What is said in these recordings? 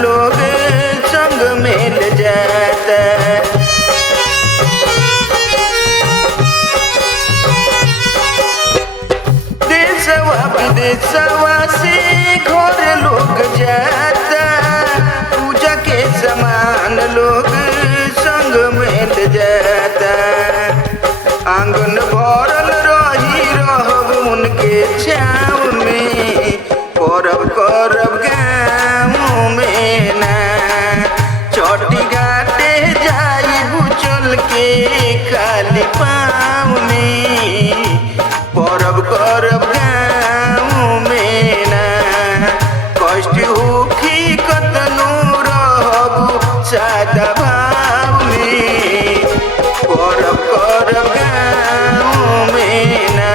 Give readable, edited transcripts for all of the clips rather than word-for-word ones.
लोग संग मिल जाता। देशवा विदेशवा से घर लोग जाता, पूजा के समान लोग संग मिल जाता। आंगन भरल रही रहब उनके छाँव में, परब करब गाँव में ना। छठी घाटे जाइबू चल के खाली पाँव में, परब करब गाँव में ना। कष्ट होखी कतनो रहबू सादा भाव में, परब करब गाँव में ना।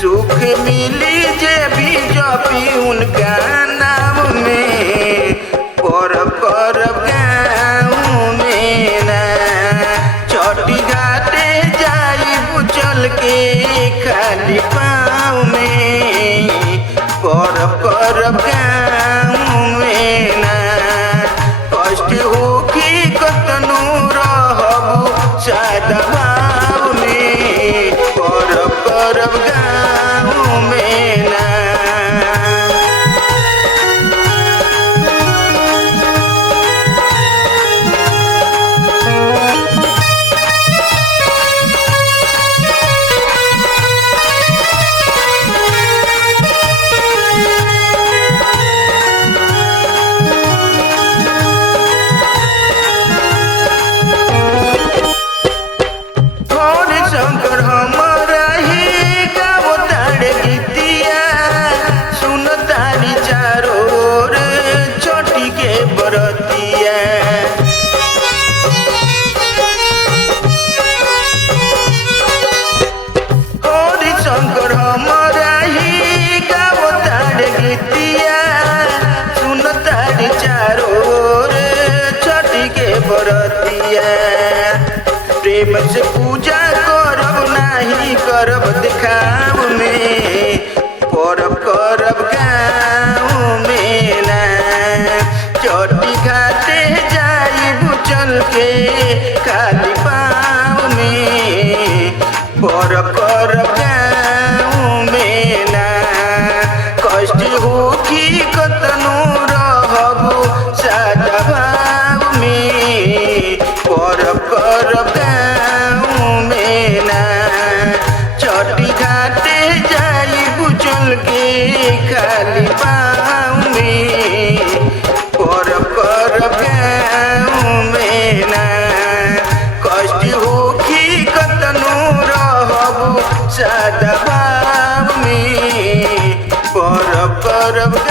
सुख मिली जे भी जपी उनका नाम में, परब करब गाँव में ना। छठी घाटे जाइबू चल के खाली पाँव में, परब करब गाँव में ना। कष्ट होखी कतनो रहबू सादा भाव में, परब करब गाँव में ना। शंकर हमारा ही गाँव तारे गीतिया, सुन तारी चारों ओर छठी के बरतिया। हरि शंकर हमारा ही गाँव तारे गीतिया, सुन तारी चारों ओर छठी के बरतिया। प्रेम से पूजा करब नाही करब दिखाव में, परब करब गाँव में ना। छठी घाटे जाइबू चल के खाली पाँव में, परब करब गाँव में ना। कष्ट होखी कतनो रहबू सादा भाव में, परब करब गाँव में ना। छठी घाटे जाइबू चल के खाली पाँव में, परब करब गाँव में ना। कष्ट होखी कतनो रहबू सादा भाव में, परब करब।